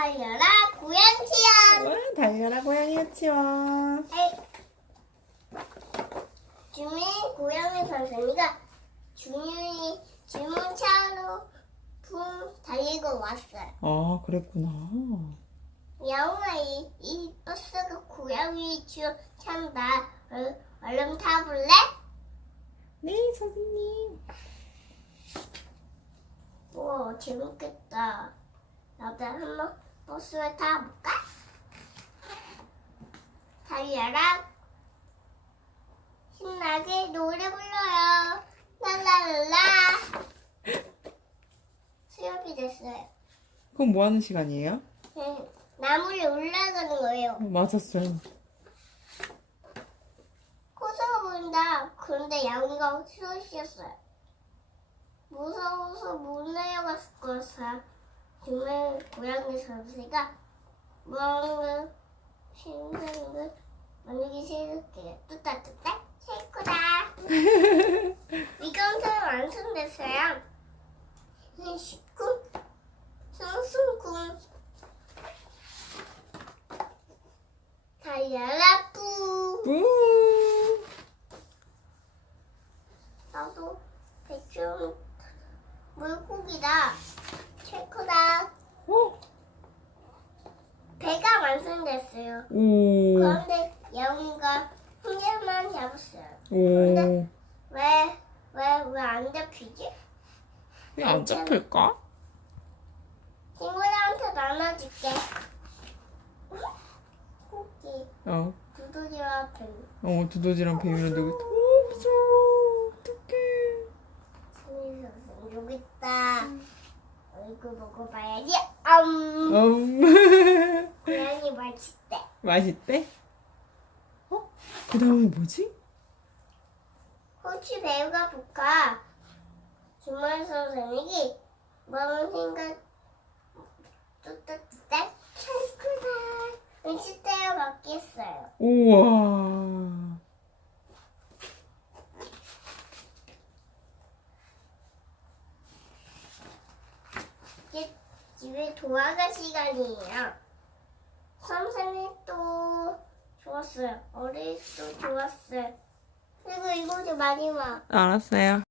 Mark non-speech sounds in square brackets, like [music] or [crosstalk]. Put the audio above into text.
달려라 고양 체험. 와, 달려라 고양이 유치원. 주민 고양이 선생님이가 주민이 주문차로 품 달리고 왔어요. 아, 그랬구나. 야옹아 이, 이 버스가 고양이 주워 찬다. 얼- 얼른 타볼래? 네, 선생님. 우와 재밌겠다. 나도 한번 버스에 타볼까? 달려라. 신나게 노래 불러요. 랄랄라. 수업이 됐어요. 그럼 뭐 하는 시간이에요? 네, 나무에 올라가는 거예요. 어, 맞았어요. 코스가 보인다. 그런데 야옹이가 쏘셨어요. 무서워서 못 내려갔을 거사. 정말 고양이 뭔가 신나는 걸 만들기 싫을게요. 뚜따 뚜따 쉐이크다. [laughs] 미경처럼 완성됐어요. 시쿵 성승쿵 달려라 뿌. 우! 나도 대충 물고기다. 어? 배가 완성됐어요. 오. 그런데 영웅이가 한 개만 잡았어요. 오. 왜, 왜, 왜 안 잡히지? 이거 안 잡힐까? 친구들한테 나눠줄게. 쿠키, 어. 두더지와 뱀. 어, 두더지랑 뱀이랑 누구? 오, 무서워. 어떡해. 선생 여기 있다. 얼굴 먹어봐야지. 음. 음. [laughs] 맛있대. 맛있대? 어? 그 다음에 뭐지? 혹시 배우가 볼까? 주말 선생님이 뭔 생각 뚜뚜뚜따 찰크다 은시대로 바뀌었어요. 우와. 이제 집에 돌아갈 시간이에요. 또 좋았어요. 또 좋았어요. 그리고 좀 많이 와. 알았어요.